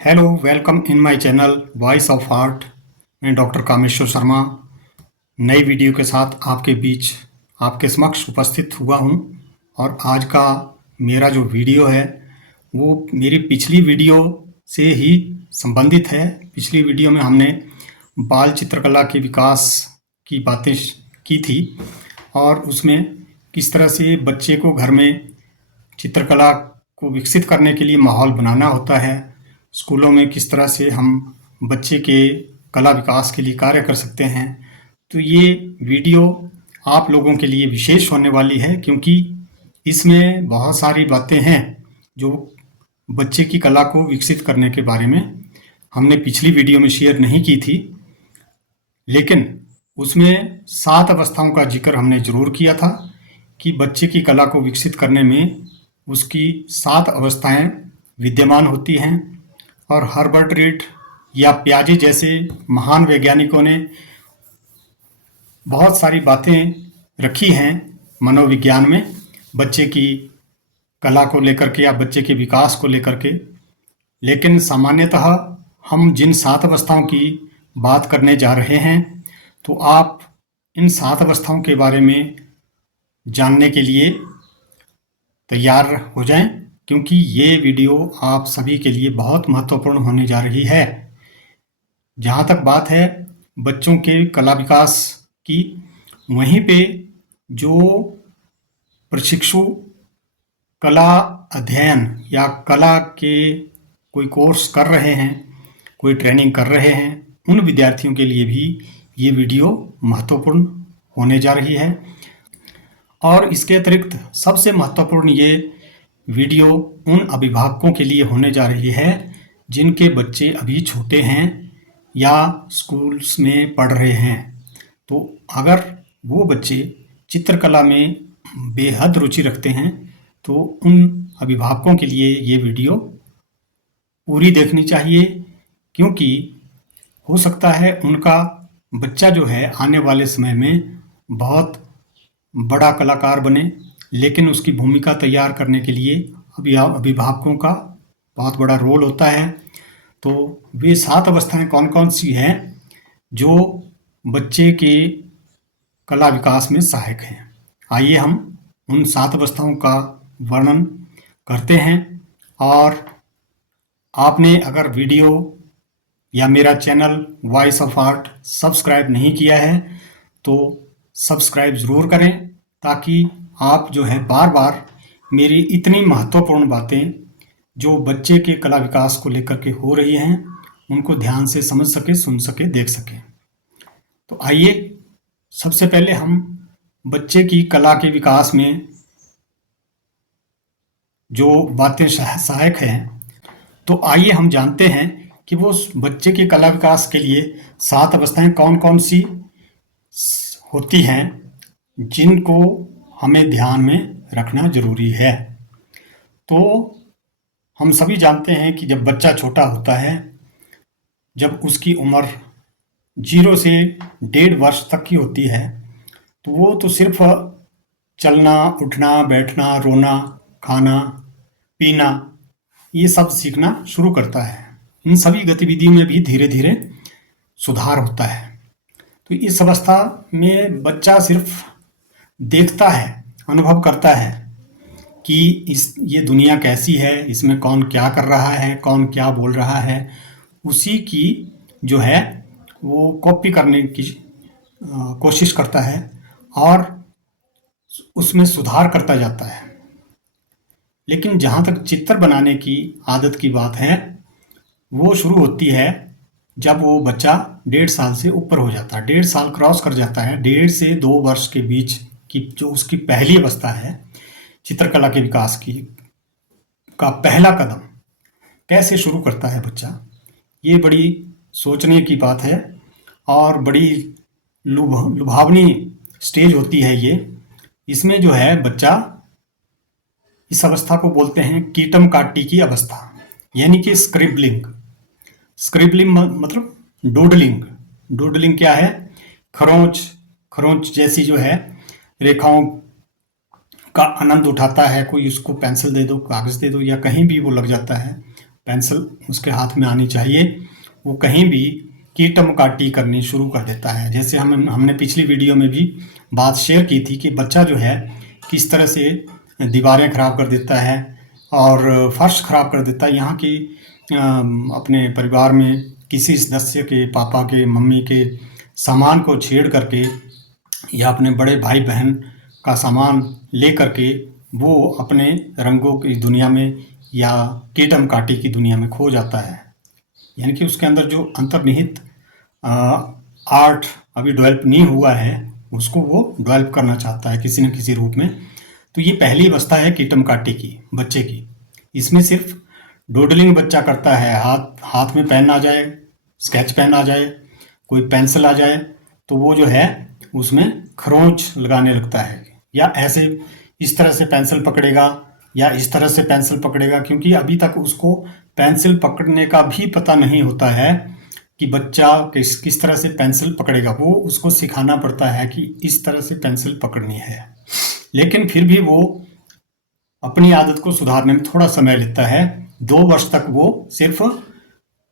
Hello, welcome in my channel voice of art. मैं doctor Kameshwar Sharma नई video के साथ आपके बीच आपके समक्ष उपस्थित हुआ हूं। और आज का मेरा जो वीडियो है वो मेरी पिछली वीडियो से ही संबंधित है। पिछली वीडियो में हमने बाल चित्रकला के विकास की बातें की थी और उसमें किस तरह से बच्चे को घर में चित्रकला को विकसित करने के लिए माहौल बनाना होता है, स्कूलों में किस तरह से हम बच्चे के कला विकास के लिए कार्य कर सकते हैं। तो ये वीडियो आप लोगों के लिए विशेष होने वाली है क्योंकि इसमें बहुत सारी बातें हैं जो बच्चे की कला को विकसित करने के बारे में हमने पिछली वीडियो में शेयर नहीं की थी, लेकिन उसमें 7 अवस्थाओं का जिक्र हमने ज़रूर किया था कि बच्चे की कला को विकसित करने में उसकी 7 अवस्थाएं विद्यमान होती हैं। और हर्बर्ट रीड या पियाजे जैसे महान वैज्ञानिकों ने बहुत सारी बातें रखी हैं मनोविज्ञान में बच्चे की कला को लेकर के या बच्चे के विकास को लेकर के। लेकिन सामान्यतः हम जिन 7 अवस्थाओं की बात करने जा रहे हैं तो आप इन 7 अवस्थाओं के बारे में जानने के लिए तैयार हो जाएं, क्योंकि ये वीडियो आप सभी के लिए बहुत महत्वपूर्ण होने जा रही है। जहाँ तक बात है बच्चों के कला विकास की, वहीं पे जो प्रशिक्षु कला अध्ययन या कला के कोई कोर्स कर रहे हैं, कोई ट्रेनिंग कर रहे हैं, उन विद्यार्थियों के लिए भी ये वीडियो महत्वपूर्ण होने जा रही है। और इसके अतिरिक्त सबसे महत्वपूर्ण ये वीडियो उन अभिभावकों के लिए होने जा रही है जिनके बच्चे अभी छोटे हैं या स्कूल्स में पढ़ रहे हैं। तो अगर वो बच्चे चित्रकला में बेहद रुचि रखते हैं तो उन अभिभावकों के लिए ये वीडियो पूरी देखनी चाहिए, क्योंकि हो सकता है उनका बच्चा जो है आने वाले समय में बहुत बड़ा कलाकार बने, लेकिन उसकी भूमिका तैयार करने के लिए अभिभावकों का बहुत बड़ा रोल होता है। तो वे 7 अवस्थाएं कौन कौन सी हैं जो बच्चे के कला विकास में सहायक हैं। आइए हम उन 7 अवस्थाओं का वर्णन करते हैं। और आपने अगर वीडियो या मेरा channel voice of art subscribe नहीं किया है तो सब्सक्राइब ज़रूर करें, ताकि आप जो है बार बार मेरी इतनी महत्वपूर्ण बातें जो बच्चे के कला विकास को लेकर के हो रही हैं उनको ध्यान से समझ सके, सुन सके, देख सकें। तो आइए सबसे पहले हम बच्चे की कला के विकास में जो बातें सहायक हैं, तो आइए हम जानते हैं कि वो बच्चे के कला विकास के लिए 7 अवस्थाएं कौन कौन सी होती हैं जिनको हमें ध्यान में रखना जरूरी है। तो हम सभी जानते हैं कि जब बच्चा छोटा होता है, जब उसकी उम्र 0 से 1.5 वर्ष तक की होती है, तो वो तो सिर्फ चलना, उठना, बैठना, रोना, खाना, पीना, ये सब सीखना शुरू करता है। इन सभी गतिविधियों में भी धीरे धीरे सुधार होता है। तो इस अवस्था में बच्चा सिर्फ देखता है, अनुभव करता है कि ये दुनिया कैसी है, इसमें कौन क्या कर रहा है, कौन क्या बोल रहा है, उसी की जो है वो कॉपी करने की कोशिश करता है और उसमें सुधार करता जाता है। लेकिन जहाँ तक चित्र बनाने की आदत की बात है, वो शुरू होती है जब वो बच्चा 1.5 साल से ऊपर हो जाता है, 1.5 साल क्रॉस कर जाता है। 1.5 से 2 वर्ष के बीच की जो उसकी पहली अवस्था है चित्रकला के विकास की का पहला कदम कैसे शुरू करता है बच्चा, ये बड़ी सोचने की बात है और बड़ी लुभावनी स्टेज होती है ये। इसमें जो है बच्चा, इस अवस्था को बोलते हैं कीटम काटी की अवस्था, यानी कि स्क्रिबलिंग। स्क्रिबलिंग मतलब डोडलिंग। डोडलिंग क्या है? खरोंच जैसी जो है रेखाओं का आनंद उठाता है। कोई उसको पेंसिल दे दो, कागज दे दो या कहीं भी वो लग जाता है पेंसिल उसके हाथ में आनी चाहिए, वो कहीं भी कीटम काटी करनी शुरू कर देता है। जैसे हमने पिछली वीडियो में भी बात शेयर की थी कि बच्चा जो है किस तरह से दीवारें ख़राब कर देता है और फर्श ख़राब कर देता है। यहाँ की अपने परिवार में किसी सदस्य के, पापा के, मम्मी के सामान को छेड़ करके या अपने बड़े भाई बहन का सामान ले करके वो अपने रंगों की दुनिया में या कीटम काटी की दुनिया में खो जाता है। यानी कि उसके अंदर जो अंतर्निहित आर्ट अभी डेवलप नहीं हुआ है, उसको वो डेवलप करना चाहता है किसी न किसी रूप में। तो ये पहली अवस्था है कीटम काटी की, बच्चे की। इसमें सिर्फ डोडलिंग बच्चा करता है, हाथ में पेन आ जाए, स्केच पेन आ जाए, कोई पेंसिल आ जाए, तो वो जो है उसमें खरोंच लगाने लगता है, या ऐसे इस तरह से पेंसिल पकड़ेगा या इस तरह से पेंसिल पकड़ेगा, क्योंकि अभी तक उसको पेंसिल पकड़ने का भी पता नहीं होता है कि बच्चा किस तरह से पेंसिल पकड़ेगा। वो उसको सिखाना पड़ता है कि इस तरह से पेंसिल पकड़नी है, लेकिन फिर भी वो अपनी आदत को सुधारने में थोड़ा समय लेता है। 2 वर्ष तक वो सिर्फ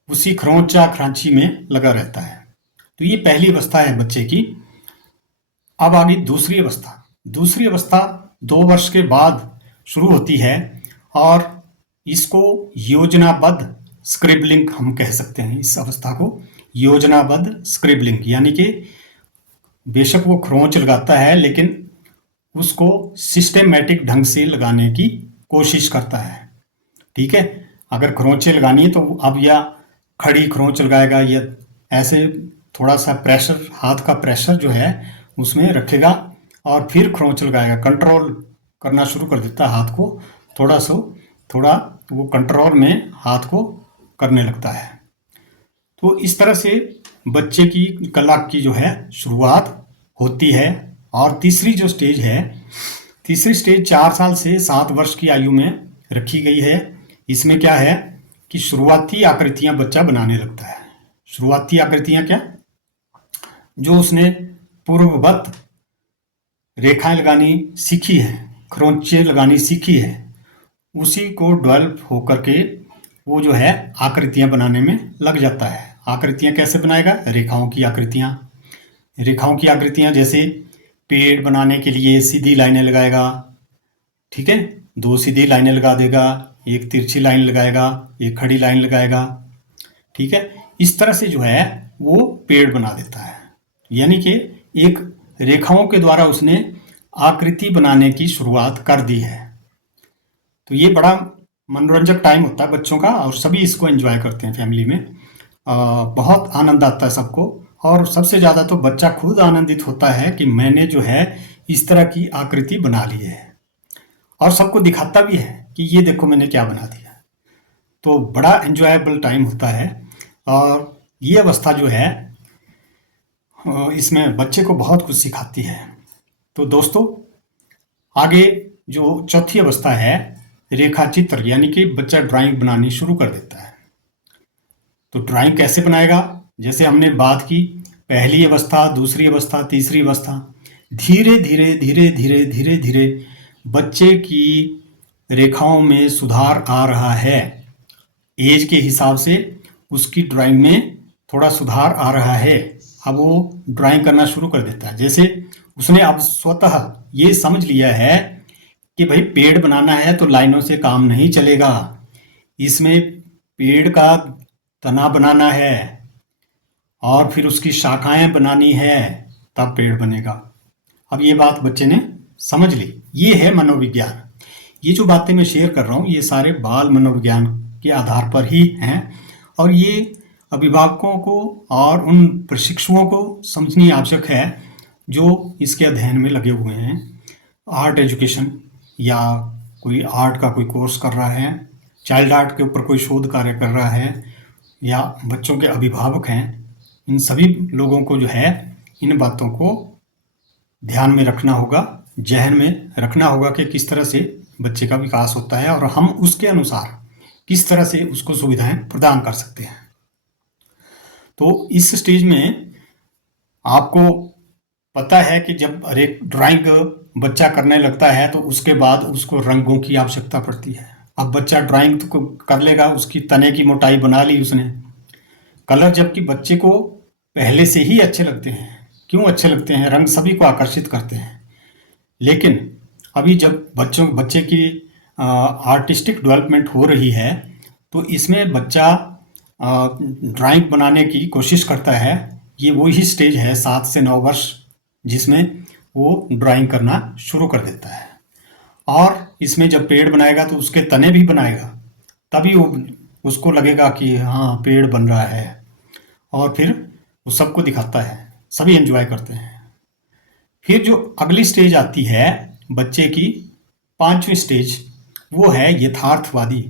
उसी खरोंचा खरांची में लगा रहता है। तो ये पहली अवस्था है बच्चे की। अब आगे दूसरी अवस्था। दूसरी अवस्था 2 वर्ष के बाद शुरू होती है और इसको योजनाबद्ध स्क्रिबलिंग हम कह सकते हैं। इस अवस्था को योजनाबद्ध स्क्रिबलिंग, यानी कि बेशक वो खरोंच लगाता है लेकिन उसको सिस्टेमेटिक ढंग से लगाने की कोशिश करता है। ठीक है, अगर खरोंचे लगानी है तो अब या खड़ी खरोंच लगाएगा या ऐसे थोड़ा सा प्रेशर, हाथ का प्रेशर जो है उसमें रखेगा और फिर खरोंच लगाएगा। कंट्रोल करना शुरू कर देता है हाथ को, थोड़ा वो कंट्रोल में हाथ को करने लगता है। तो इस तरह से बच्चे की कला की जो है शुरुआत होती है। और तीसरी जो स्टेज है, तीसरी स्टेज 4 साल से 7 वर्ष की आयु में रखी गई है। इसमें क्या है कि शुरुआती आकृतियां बच्चा बनाने लगता है। शुरुआती आकृतियां क्या? जो उसने पूर्ववत रेखाएं लगानी सीखी है, खरोंचे लगानी सीखी है, उसी को डेवलप होकर के वो जो है आकृतियां बनाने में लग जाता है। आकृतियां कैसे बनाएगा? रेखाओं की आकृतियां। रेखाओं की आकृतियां जैसे पेड़ बनाने के लिए सीधी लाइनें लगाएगा, ठीक है, 2 सीधी लाइनें लगा देगा, एक तिरछी लाइन लगाएगा, एक खड़ी लाइन लगाएगा, ठीक है। इस तरह से जो है वो पेड़ बना देता है। यानी कि एक रेखाओं के द्वारा उसने आकृति बनाने की शुरुआत कर दी है। तो ये बड़ा मनोरंजक टाइम होता है बच्चों का और सभी इसको एंजॉय करते हैं फैमिली में। बहुत आनंद आता है सबको, और सबसे ज़्यादा तो बच्चा खुद आनंदित होता है कि मैंने जो है इस तरह की आकृति बना ली है, और सबको दिखाता भी है कि ये देखो मैंने क्या बना दिया। तो बड़ा एंजॉयबल टाइम होता है। और ये अवस्था जो है इसमें बच्चे को बहुत कुछ सिखाती है। तो दोस्तों, आगे जो चौथी अवस्था है रेखा चित्र, यानी कि बच्चा ड्राइंग बनानी शुरू कर देता है। तो ड्राइंग कैसे बनाएगा? जैसे हमने बात की, पहली अवस्था, दूसरी अवस्था, तीसरी अवस्था, धीरे धीरे धीरे धीरे धीरे धीरे बच्चे की रेखाओं में सुधार आ रहा है। एज के हिसाब से उसकी ड्राइंग में थोड़ा सुधार आ रहा है। अब वो ड्राइंग करना शुरू कर देता है। जैसे उसने अब स्वतः ये समझ लिया है कि भाई पेड़ बनाना है तो लाइनों से काम नहीं चलेगा, इसमें पेड़ का तना बनाना है और फिर उसकी शाखाएं बनानी है, तब पेड़ बनेगा। अब ये बात बच्चे ने समझ ली। ये है मनोविज्ञान। ये जो बातें मैं शेयर कर रहा हूँ ये सारे बाल मनोविज्ञान के आधार पर ही हैं, और ये अभिभावकों को और उन प्रशिक्षुओं को समझनी आवश्यक है जो इसके अध्ययन में लगे हुए हैं। आर्ट एजुकेशन या कोई आर्ट का कोई कोर्स कर रहा है, चाइल्ड आर्ट के ऊपर कोई शोध कार्य कर रहा है, या बच्चों के अभिभावक हैं, इन सभी लोगों को जो है इन बातों को ध्यान में रखना होगा, जहन में रखना होगा कि किस तरह से बच्चे का विकास होता है और हम उसके अनुसार किस तरह से उसको सुविधाएं प्रदान कर सकते हैं। तो इस स्टेज में आपको पता है कि जब ड्राइंग बच्चा करने लगता है तो उसके बाद उसको रंगों की आवश्यकता पड़ती है। अब बच्चा ड्राइंग तो कर लेगा, उसकी तने की मोटाई बना ली उसने। कलर जबकि बच्चे को पहले से ही अच्छे लगते हैं। क्यों अच्छे लगते हैं? रंग सभी को आकर्षित करते हैं। लेकिन अभी जब बच्चे की आर्टिस्टिक डेवलपमेंट हो रही है, तो इसमें बच्चा ड्राइंग बनाने की कोशिश करता है। ये वही स्टेज है 7 से 9 वर्ष, जिसमें वो ड्राइंग करना शुरू कर देता है। और इसमें जब पेड़ बनाएगा तो उसके तने भी बनाएगा, तभी वो उसको लगेगा कि हाँ पेड़ बन रहा है। और फिर वो सबको दिखाता है, सभी एंजॉय करते हैं। फिर जो अगली स्टेज आती है बच्चे की, 5वीं स्टेज, वो है यथार्थवादी।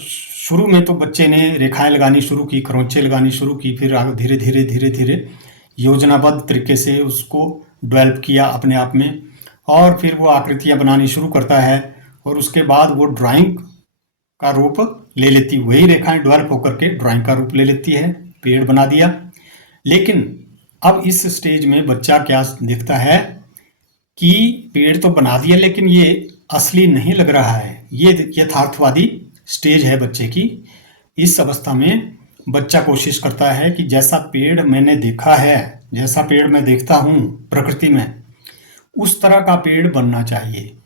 शुरू में तो बच्चे ने रेखाएं लगानी शुरू की, खरोंचे लगानी शुरू की, फिर आगे धीरे धीरे धीरे धीरे योजनाबद्ध तरीके से उसको डेवलप किया अपने आप में, और फिर वो आकृतियां बनानी शुरू करता है, और उसके बाद वो ड्राइंग का रूप ले लेती, वही रेखाएं डेवलप होकर के ड्राइंग का रूप ले लेती है, पेड़ बना दिया। लेकिन अब इस स्टेज में बच्चा क्या देखता है कि पेड़ तो बना दिया, लेकिन ये असली नहीं लग रहा है। ये यथार्थवादी स्टेज है बच्चे की। इस अवस्था में बच्चा कोशिश करता है कि जैसा पेड़ मैंने देखा है, जैसा पेड़ मैं देखता हूँ प्रकृति में, उस तरह का पेड़ बनना चाहिए।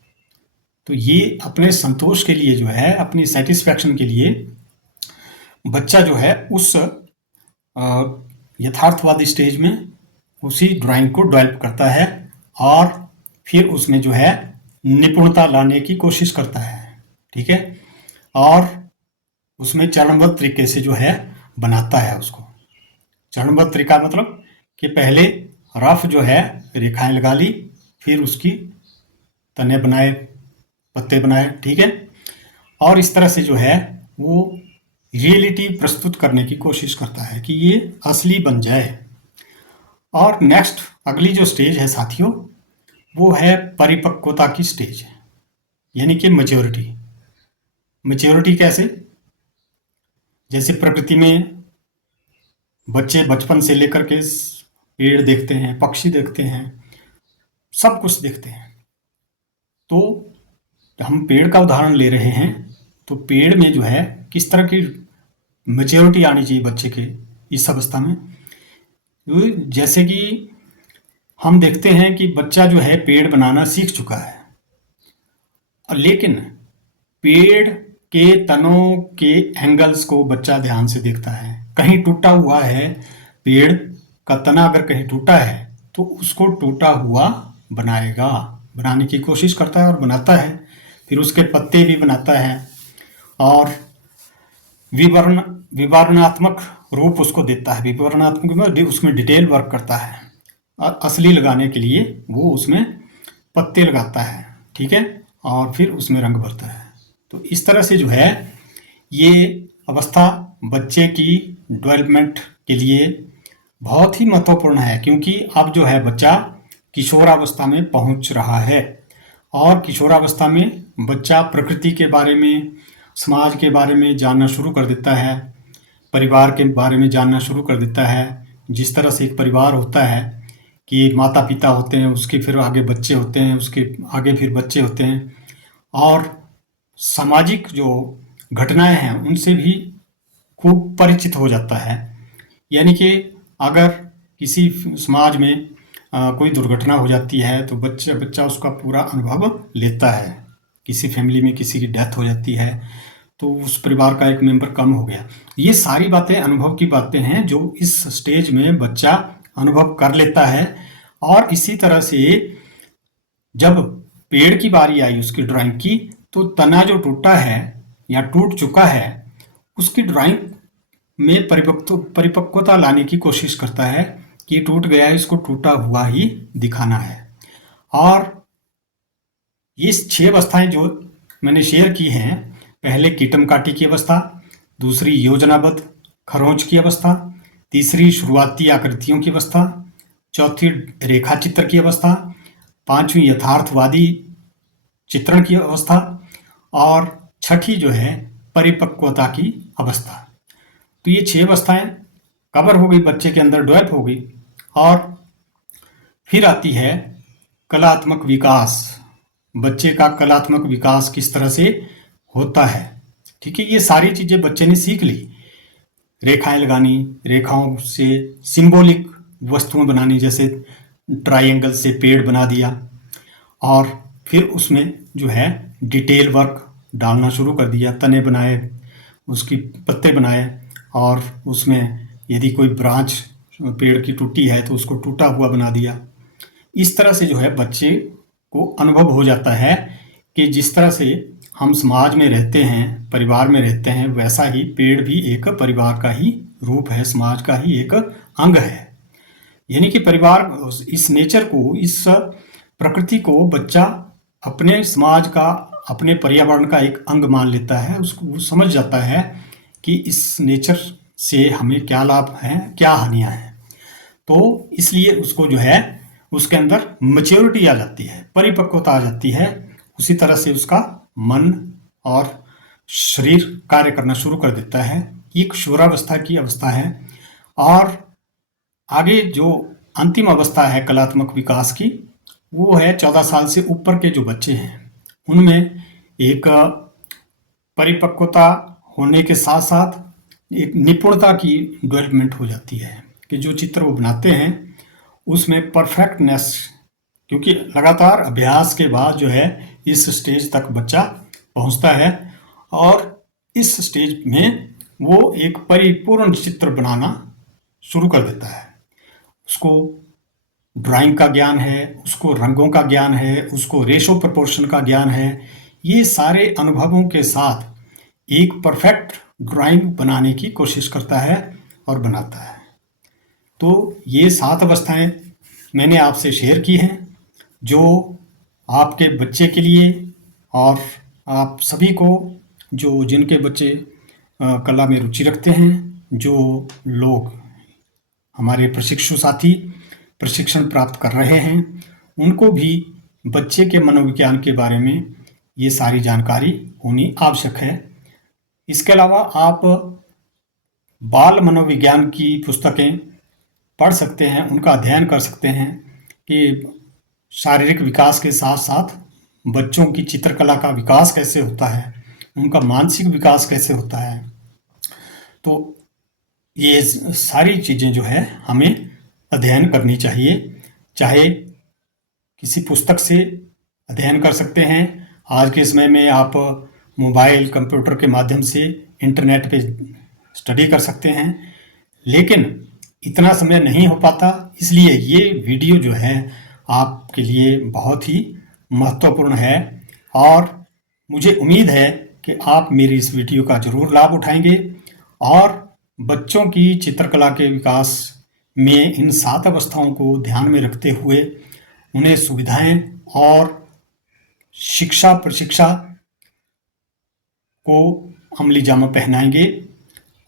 तो ये अपने संतोष के लिए जो है, अपनी सेटिस्फैक्शन के लिए बच्चा जो है उस यथार्थवादी स्टेज में उसी ड्राइंग को डेवलप करता है, और फिर उसमें जो है निपुणता लाने की कोशिश करता है। ठीक है, और उसमें चरणबद्ध तरीके से जो है बनाता है उसको। चरणबद्ध तरीका मतलब कि पहले रफ जो है रेखाएं लगा ली, फिर उसकी तने बनाए, पत्ते बनाए। ठीक है, और इस तरह से जो है वो रियलिटी प्रस्तुत करने की कोशिश करता है कि ये असली बन जाए। और नेक्स्ट अगली जो स्टेज है साथियों, वो है परिपक्वता की स्टेज, यानी कि मैच्योरिटी। मैच्योरिटी कैसे? जैसे प्रकृति में बच्चे बचपन से लेकर के पेड़ देखते हैं, पक्षी देखते हैं, सब कुछ देखते हैं। तो हम पेड़ का उदाहरण ले रहे हैं, तो पेड़ में जो है किस तरह की मैच्योरिटी आनी चाहिए बच्चे के इस अवस्था में। जैसे कि हम देखते हैं कि बच्चा जो है पेड़ बनाना सीख चुका है, लेकिन पेड़ के तनों के एंगल्स को बच्चा ध्यान से देखता है। कहीं टूटा हुआ है, पेड़ का तना अगर कहीं टूटा है तो उसको टूटा हुआ बनाएगा, बनाने की कोशिश करता है और बनाता है। फिर उसके पत्ते भी बनाता है, और विवरणात्मक रूप उसको देता है। विवरणात्मक उसमें डिटेल वर्क करता है, असली लगाने के लिए वो उसमें पत्ते लगाता है। ठीक है, और फिर उसमें रंग भरता है। तो इस तरह से जो है ये अवस्था बच्चे की डेवलपमेंट के लिए बहुत ही महत्वपूर्ण है, क्योंकि अब जो है बच्चा किशोरावस्था में पहुंच रहा है, और किशोरावस्था में बच्चा प्रकृति के बारे में, समाज के बारे में जानना शुरू कर देता है, परिवार के बारे में जानना शुरू कर देता है। जिस तरह से एक परिवार होता है कि माता पिता होते हैं, उसके फिर आगे बच्चे होते हैं, उसके आगे फिर बच्चे होते हैं, और सामाजिक जो घटनाएं हैं उनसे भी खूब परिचित हो जाता है। यानी कि अगर किसी समाज में कोई दुर्घटना हो जाती है तो बच्चा उसका पूरा अनुभव लेता है। किसी फैमिली में किसी की डेथ हो जाती है तो उस परिवार का एक मेंबर कम हो गया। ये सारी बातें अनुभव की बातें हैं जो इस स्टेज में बच्चा अनुभव कर लेता है। और इसी तरह से जब पेड़ की बारी आई उसकी ड्राइंग की, तो तना जो टूटा है या टूट चुका है उसकी ड्राइंग में परिपक्वता लाने की कोशिश करता है कि टूट गया है, इसको टूटा हुआ ही दिखाना है। और ये 6 अवस्थाएं जो मैंने शेयर की हैं, पहले कीटम काटी की अवस्था, दूसरी योजनाबद्ध खरोंच की अवस्था, तीसरी शुरुआती आकृतियों की अवस्था, चौथी रेखा चित्र की अवस्था, 5वीं यथार्थवादी चित्रण की अवस्था, और छठी जो है परिपक्वता की अवस्था। तो ये 6 अवस्थाएं कवर हो गई, बच्चे के अंदर डेवलप हो गई। और फिर आती है कलात्मक विकास। बच्चे का कलात्मक विकास किस तरह से होता है। ठीक है, ये सारी चीज़ें बच्चे ने सीख ली। रेखाएं लगानी, रेखाओं से सिंबॉलिक वस्तुएं बनानी, जैसे ट्रायंगल से पेड़ बना दिया, और फिर उसमें जो है डिटेल वर्क डालना शुरू कर दिया। तने बनाए, उसकी पत्ते बनाए, और उसमें यदि कोई ब्रांच पेड़ की टूटी है तो उसको टूटा हुआ बना दिया। इस तरह से जो है बच्चे को अनुभव हो जाता है कि जिस तरह से हम समाज में रहते हैं, परिवार में रहते हैं, वैसा ही पेड़ भी एक परिवार का ही रूप है, समाज का ही एक अंग है। यानी कि परिवार, इस नेचर को, इस प्रकृति को बच्चा अपने समाज का, अपने पर्यावरण का एक अंग मान लेता है। उसको वो समझ जाता है कि इस नेचर से हमें क्या लाभ हैं, क्या हानियां हैं। तो इसलिए उसको जो है उसके अंदर मैच्योरिटी आ जाती है, परिपक्वता आ जाती है। उसी तरह से उसका मन और शरीर कार्य करना शुरू कर देता है। एक शोरावस्था की अवस्था है। और आगे जो अंतिम अवस्था है कलात्मक विकास की, वो है 14 साल से ऊपर के जो बच्चे हैं, उनमें एक परिपक्वता होने के साथ साथ एक निपुणता की डेवलपमेंट हो जाती है कि जो चित्र वो बनाते हैं उसमें परफेक्टनेस, क्योंकि लगातार अभ्यास के बाद जो है इस स्टेज तक बच्चा पहुंचता है, और इस स्टेज में वो एक परिपूर्ण चित्र बनाना शुरू कर देता है। उसको ड्राइंग का ज्ञान है, उसको रंगों का ज्ञान है, उसको रेशो प्रोपोर्शन का ज्ञान है। ये सारे अनुभवों के साथ एक परफेक्ट ड्राइंग बनाने की कोशिश करता है और बनाता है। तो ये 7 अवस्थाएं मैंने आपसे शेयर की हैं, जो आपके बच्चे के लिए और आप सभी को, जो जिनके बच्चे कला में रुचि रखते हैं, जो लोग हमारे प्रशिक्षु साथी प्रशिक्षण प्राप्त कर रहे हैं, उनको भी बच्चे के मनोविज्ञान के बारे में ये सारी जानकारी होनी आवश्यक है। इसके अलावा आप बाल मनोविज्ञान की पुस्तकें पढ़ सकते हैं, उनका अध्ययन कर सकते हैं कि शारीरिक विकास के साथ साथ बच्चों की चित्रकला का विकास कैसे होता है, उनका मानसिक विकास कैसे होता है। तो ये सारी चीज़ें जो है हमें अध्ययन करनी चाहिए। चाहे किसी पुस्तक से अध्ययन कर सकते हैं, आज के समय में आप मोबाइल कंप्यूटर के माध्यम से इंटरनेट पे स्टडी कर सकते हैं, लेकिन इतना समय नहीं हो पाता, इसलिए ये वीडियो जो है आपके लिए बहुत ही महत्वपूर्ण है। और मुझे उम्मीद है कि आप मेरी इस वीडियो का ज़रूर लाभ उठाएंगे और बच्चों की चित्रकला के विकास में इन 7 अवस्थाओं को ध्यान में रखते हुए उन्हें सुविधाएं और शिक्षा प्रशिक्षा को अमली जामा पहनाएंगे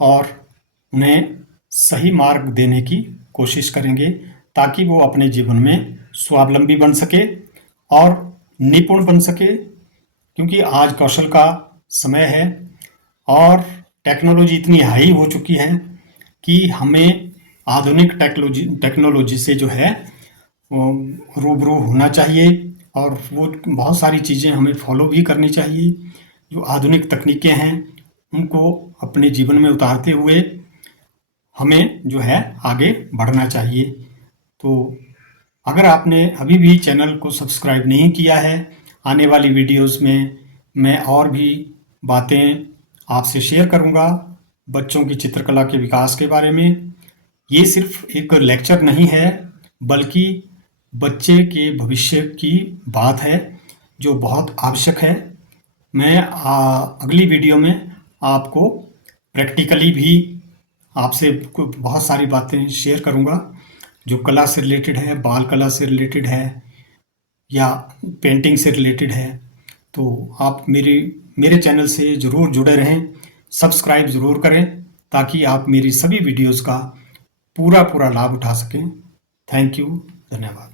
और उन्हें सही मार्ग देने की कोशिश करेंगे, ताकि वो अपने जीवन में स्वावलंबी बन सके और निपुण बन सके। क्योंकि आज कौशल का समय है और टेक्नोलॉजी इतनी हाई हो चुकी है कि हमें आधुनिक टेक्नोलॉजी से जो है रूबरू होना चाहिए, और वो बहुत सारी चीज़ें हमें फॉलो भी करनी चाहिए। जो आधुनिक तकनीकें हैं उनको अपने जीवन में उतारते हुए हमें जो है आगे बढ़ना चाहिए। तो अगर आपने अभी भी चैनल को सब्सक्राइब नहीं किया है, आने वाली वीडियोस में मैं और भी बातें आपसे शेयर करूंगा बच्चों की चित्रकला के विकास के बारे में। ये सिर्फ एक लेक्चर नहीं है, बल्कि बच्चे के भविष्य की बात है जो बहुत आवश्यक है। मैं अगली वीडियो में आपको प्रैक्टिकली भी आपसे बहुत सारी बातें शेयर करूंगा जो कला से रिलेटेड है, बाल कला से रिलेटेड है या पेंटिंग से रिलेटेड है। तो आप मेरे चैनल से ज़रूर जुड़े रहें, सब्सक्राइब ज़रूर करें, ताकि आप मेरी सभी वीडियोस का पूरा लाभ उठा सकें। थैंक यू, धन्यवाद।